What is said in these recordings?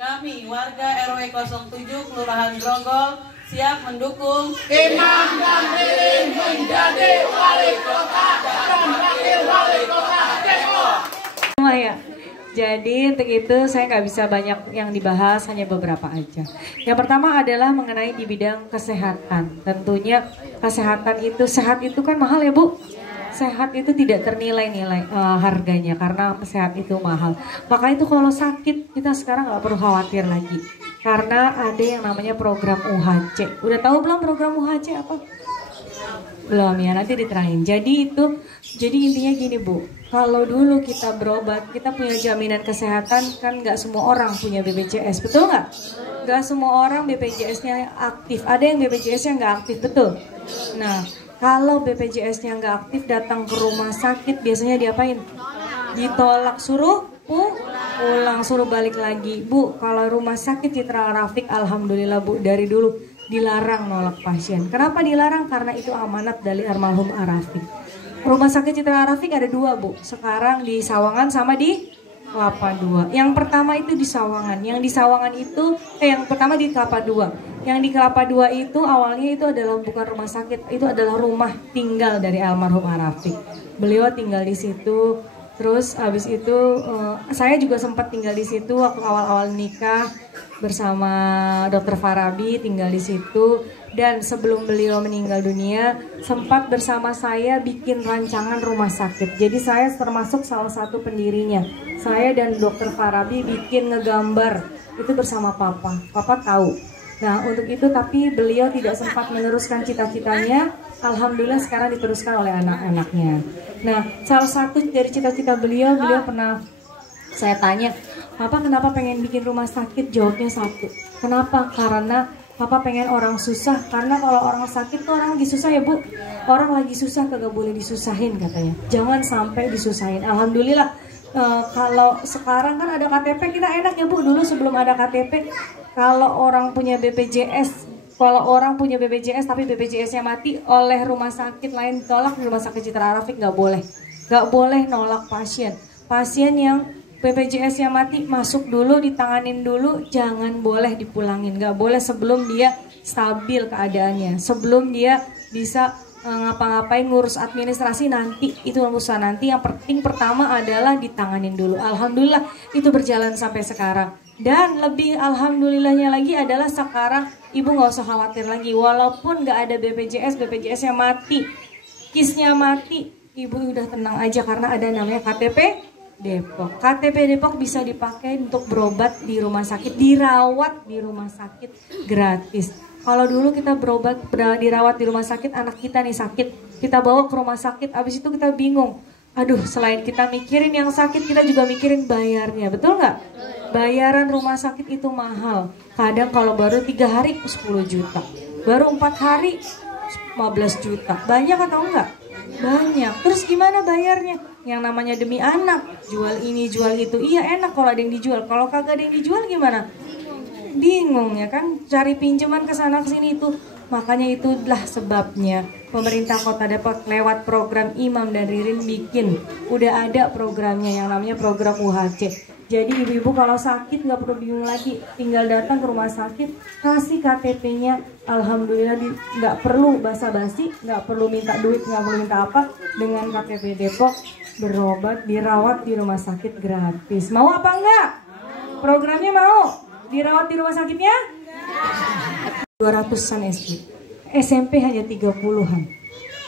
Kami warga RW 07 Kelurahan Grogol siap mendukung Imam dan Ririn menjadi wali kota dan wakil wali kota Depok. Ya. Jadi untuk itu saya nggak bisa banyak yang dibahas, hanya beberapa aja. Yang pertama adalah mengenai di bidang kesehatan. Tentunya kesehatan itu, sehat itu kan mahal ya Bu? Sehat itu tidak ternilai-nilai harganya karena sehat itu mahal. Maka itu kalau sakit kita sekarang nggak perlu khawatir lagi. Karena ada yang namanya program UHC. Udah tahu belum program UHC apa? Belum ya, nanti diterangin. Jadi intinya gini Bu, kalau dulu kita berobat, kita punya jaminan kesehatan, kan nggak semua orang punya BPJS, betul nggak? Nggak semua orang BPJS-nya aktif, ada yang BPJS-nya nggak aktif, betul? Nah, kalau BPJS-nya nggak aktif, datang ke rumah sakit, biasanya diapain? Ditolak, suruh pulang, suruh balik lagi. Bu, kalau rumah sakit Citra Rafiq, alhamdulillah Bu, dari dulu dilarang nolak pasien. Kenapa dilarang? Karena itu amanat dari almarhum Rafiq. Rumah sakit Citra Rafiq ada dua Bu, sekarang di Sawangan sama di Kelapa II. Yang pertama itu di Sawangan, yang di Sawangan itu, yang pertama di Kelapa II. Yang di Kelapa II itu awalnya itu adalah bukan rumah sakit, itu adalah rumah tinggal dari almarhum Rafiq. Beliau tinggal di situ. Terus habis itu saya juga sempat tinggal di situ waktu awal-awal nikah bersama Dokter Farabi, tinggal di situ. Dan sebelum beliau meninggal dunia sempat bersama saya bikin rancangan rumah sakit. Jadi saya termasuk salah satu pendirinya. Saya dan Dokter Farabi bikin ngegambar itu bersama Papa. Papa tahu. Nah untuk itu tapi beliau tidak sempat meneruskan cita-citanya. Alhamdulillah sekarang diteruskan oleh anak-anaknya. Nah salah satu dari cita-cita beliau pernah saya tanya, Papa kenapa pengen bikin rumah sakit? Jawabnya satu, kenapa? Karena Papa pengen orang susah, karena kalau orang sakit tuh orang lagi susah ya Bu. Orang lagi susah kagak boleh disusahin katanya. Jangan sampai disusahin. Alhamdulillah kalau sekarang kan ada KTP kita enak ya Bu. Dulu sebelum ada KTP, kalau orang punya BPJS, tapi BPJS-nya mati oleh rumah sakit lain ditolak, di rumah sakit Citra Rafiq nggak boleh nolak pasien. Pasien yang BPJS-nya mati masuk dulu, ditanganin dulu, jangan boleh dipulangin, nggak boleh sebelum dia stabil keadaannya, sebelum dia bisa ngapa-ngapain ngurus administrasi nanti, itu urusan nanti. Yang penting pertama adalah ditanganin dulu. Alhamdulillah itu berjalan sampai sekarang. Dan lebih alhamdulillahnya lagi adalah sekarang ibu nggak usah khawatir lagi, walaupun nggak ada BPJS-nya mati, kisnya mati, ibu udah tenang aja karena ada namanya KTP Depok. KTP Depok bisa dipakai untuk berobat di rumah sakit, dirawat di rumah sakit gratis. Kalau dulu kita berobat, dirawat di rumah sakit, anak kita nih sakit, kita bawa ke rumah sakit, abis itu kita bingung. Aduh, selain kita mikirin yang sakit, kita juga mikirin bayarnya, betul nggak? Bayaran rumah sakit itu mahal. Kadang kalau baru 3 hari 10 juta, baru 4 hari 15 juta. Banyak atau enggak? Banyak. Terus gimana bayarnya? Yang namanya demi anak, jual ini jual itu. Iya enak kalau ada yang dijual. Kalau kagak ada yang dijual gimana? Bingung ya kan? Cari pinjaman ke sana ke sini itu. Makanya itulah sebabnya pemerintah Kota Depok lewat program Imam dan Ririn bikin. Udah ada programnya yang namanya program UHC. Jadi ibu-ibu kalau sakit nggak perlu bingung lagi, tinggal datang ke rumah sakit, kasih KTP-nya, alhamdulillah nggak perlu basa-basi, nggak perlu minta duit, nggak perlu minta apa, dengan KTP Depok berobat, dirawat di rumah sakit gratis. Mau apa enggak? Programnya mau? Dirawat di rumah sakitnya? 200-an SD, SMP hanya 30-an.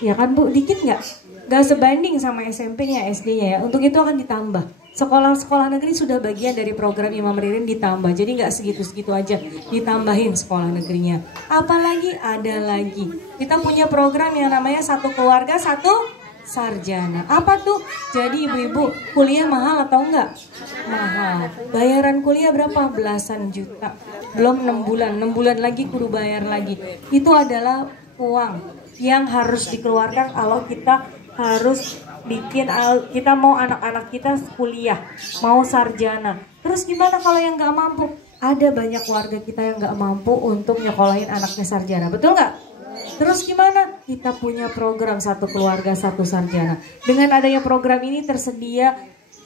Ya kan Bu, dikit nggak? Nggak sebanding sama SMP-nya, SD-nya ya. Untuk itu akan ditambah. Sekolah-sekolah negeri sudah bagian dari program Imam Ririn ditambah. Jadi nggak segitu-segitu aja, ditambahin sekolah negerinya. Apalagi ada lagi. Kita punya program yang namanya Satu Keluarga Satu Sarjana. Apa tuh? Jadi ibu-ibu kuliah mahal atau enggak? Mahal. Bayaran kuliah berapa? Belasan juta. Belum 6 bulan. 6 bulan lagi kudu bayar lagi. Itu adalah uang yang harus dikeluarkan kalau kita harus bikin, kita mau anak-anak kita kuliah, mau sarjana. Terus gimana kalau yang nggak mampu? Ada banyak warga kita yang nggak mampu untuk nyekolahin anaknya sarjana, betul nggak? Terus gimana? Kita punya program Satu Keluarga Satu Sarjana. Dengan adanya program ini tersedia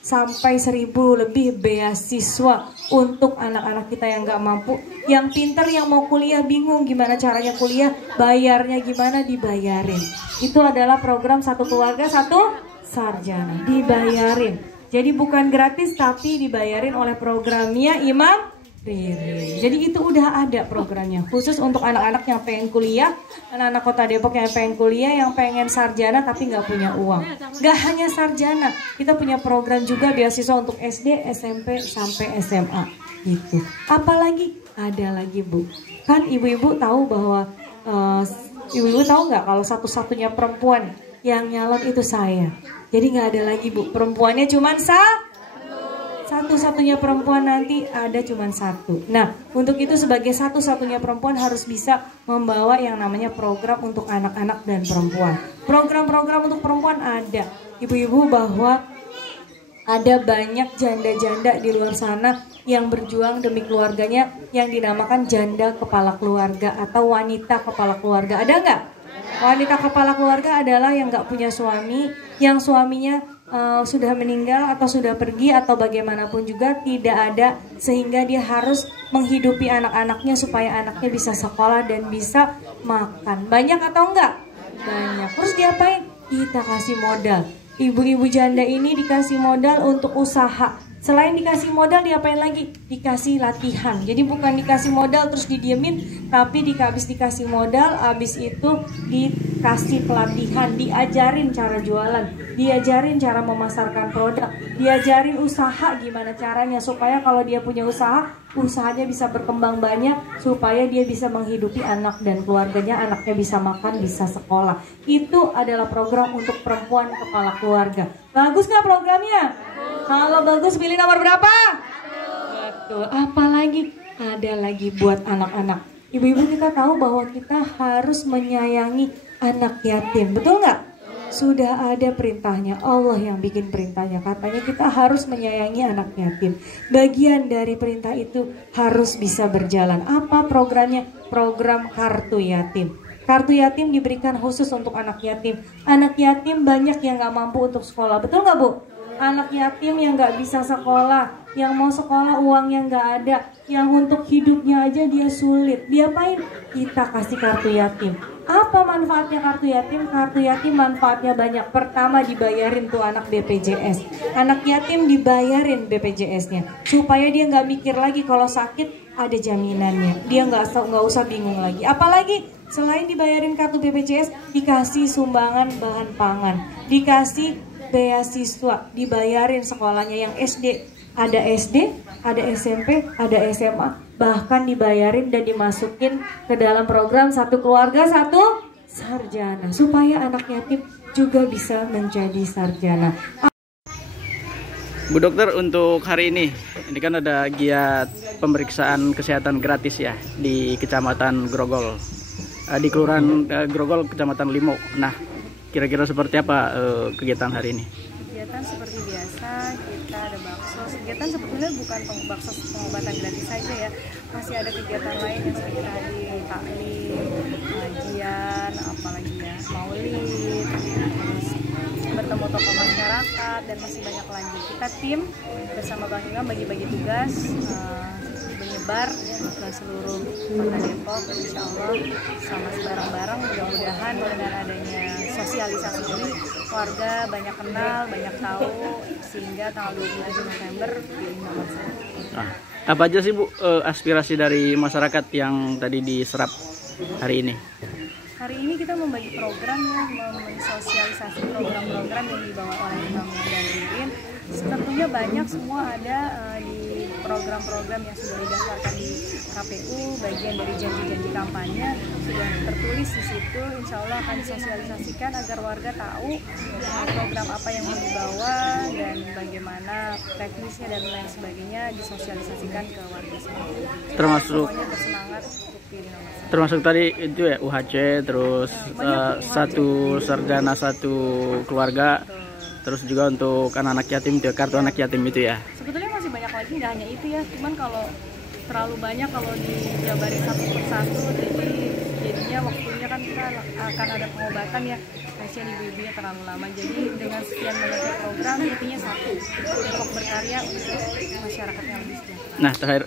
sampai 1.000 lebih beasiswa untuk anak-anak kita yang nggak mampu, yang pinter, yang mau kuliah bingung gimana caranya kuliah, bayarnya gimana, dibayarin. Itu adalah program Satu Keluarga Satu Sarjana, dibayarin. Jadi bukan gratis tapi dibayarin oleh programnya Imam Riri. Jadi itu udah ada programnya khusus untuk anak-anak yang pengen kuliah, anak-anak Kota Depok yang pengen kuliah, yang pengen sarjana tapi nggak punya uang. Nggak hanya sarjana, kita punya program juga beasiswa untuk SD, SMP sampai SMA gitu. Apalagi ada lagi Bu, kan ibu-ibu tahu bahwa ibu-ibu tahu nggak kalau satu-satunya perempuan yang nyalon itu saya. Jadi nggak ada lagi Bu, perempuannya cuma satu-satunya perempuan nanti ada cuma satu. Nah, untuk itu sebagai satu-satunya perempuan harus bisa membawa yang namanya program untuk anak-anak dan perempuan. Program-program untuk perempuan ada. Ibu-ibu bahwa ada banyak janda-janda di luar sana yang berjuang demi keluarganya yang dinamakan janda kepala keluarga atau wanita kepala keluarga. Ada nggak? Wanita kepala keluarga adalah yang nggak punya suami, yang suaminya sudah meninggal atau sudah pergi atau bagaimanapun juga tidak ada, sehingga dia harus menghidupi anak-anaknya supaya anaknya bisa sekolah dan bisa makan. Banyak atau enggak? Banyak. Terus diapain? Kita kasih modal. Ibu-ibu janda ini dikasih modal untuk usaha. Selain dikasih modal diapain lagi? Dikasih latihan. Jadi bukan dikasih modal terus didiemin, tapi habis dikasih modal, habis itu dikasih pelatihan, diajarin cara jualan, diajarin cara memasarkan produk, diajarin usaha gimana caranya supaya kalau dia punya usaha, usahanya bisa berkembang banyak supaya dia bisa menghidupi anak dan keluarganya, anaknya bisa makan, bisa sekolah. Itu adalah program untuk perempuan kepala keluarga. Bagus nggak programnya? Kalau bagus pilih nomor berapa? Betul. Apalagi ada lagi buat anak-anak. Ibu-ibu kita tahu bahwa kita harus menyayangi anak yatim. Betul nggak? Sudah ada perintahnya, Allah yang bikin perintahnya. Katanya kita harus menyayangi anak yatim. Bagian dari perintah itu harus bisa berjalan. Apa programnya? Program kartu yatim. Kartu yatim diberikan khusus untuk anak yatim. Anak yatim banyak yang nggak mampu untuk sekolah. Betul nggak Bu? Anak yatim yang nggak bisa sekolah, yang mau sekolah uangnya nggak ada, yang untuk hidupnya aja dia sulit. Diapain? Kita kasih kartu yatim. Apa manfaatnya kartu yatim? Kartu yatim manfaatnya banyak. Pertama, dibayarin tuh anak BPJS. Anak yatim dibayarin BPJS-nya supaya dia nggak mikir lagi kalau sakit ada jaminannya. Dia nggak usah bingung lagi. Apalagi selain dibayarin kartu BPJS, dikasih sumbangan bahan pangan, dikasih beasiswa, dibayarin sekolahnya yang SD, ada SMP, ada SMA, bahkan dibayarin dan dimasukin ke dalam program Satu Keluarga Satu Sarjana supaya anak yatim juga bisa menjadi sarjana. Bu Dokter, untuk hari ini kan ada giat pemeriksaan kesehatan gratis ya di Kecamatan Grogol, di Kelurahan Grogol, Kecamatan Limo. Nah, kira-kira seperti apa kegiatan hari ini? Kegiatan seperti biasa, kita ada bakso. Kegiatan sebetulnya bukan bakso pengobatan gratis saja ya. Masih ada kegiatan lain yang seperti tadi, taklim, pengajian, apalagi ya, maulid, terus bertemu tokoh masyarakat, dan masih banyak lagi. Kita tim bersama Bang Imam bagi-bagi tugas, menyebar ke seluruh Kota Depok, insya Allah sama bareng-bareng. Mudah-mudahan dengan adanya sosialisasi ini warga banyak kenal, banyak tahu, sehingga tanggal 27 November pilih nomor 1. Apa aja sih Bu aspirasi dari masyarakat yang tadi diserap hari ini? Hari ini kita membagi program ya, mensosialisasi program-program yang dibawa oleh Imam dan Ririn. Tentunya banyak, semua ada di program-program yang sudah didaftarkan di KPU, bagian dari janji-janji kampanye sudah tertulis di situ. Insya Allah akan disosialisasikan agar warga tahu program apa yang mau dibawa dan bagaimana teknisnya dan lain sebagainya, disosialisasikan ke warga semua. Termasuk bersemangat untuk pilih nomor 1. Termasuk tadi itu ya UHC, terus satu sarjana satu keluarga. Betul. Terus juga untuk anak-anak yatim itu ya, kartu anak yatim itu ya. Sebetulnya masih banyak lagi, nggak hanya itu ya. Cuman kalau terlalu banyak, kalau dijabarin satu persatu, jadi jadinya waktunya kan kita akan ada pengobatan ya, pasien ibu-ibunya terlalu lama. Jadi dengan sekian banyaknya program, intinya satu, Depok berkarya untuk masyarakat yang lebih sejahtera. Nah, terakhir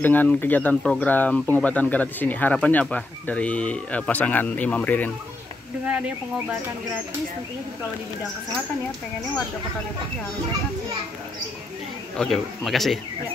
dengan kegiatan program pengobatan gratis ini harapannya apa dari pasangan Imam Ririn? Dengan adanya pengobatan gratis, tentunya kalau di bidang kesehatan ya, pengennya warga Kota Depok ya harus sehat sih. Oke, makasih. Ya.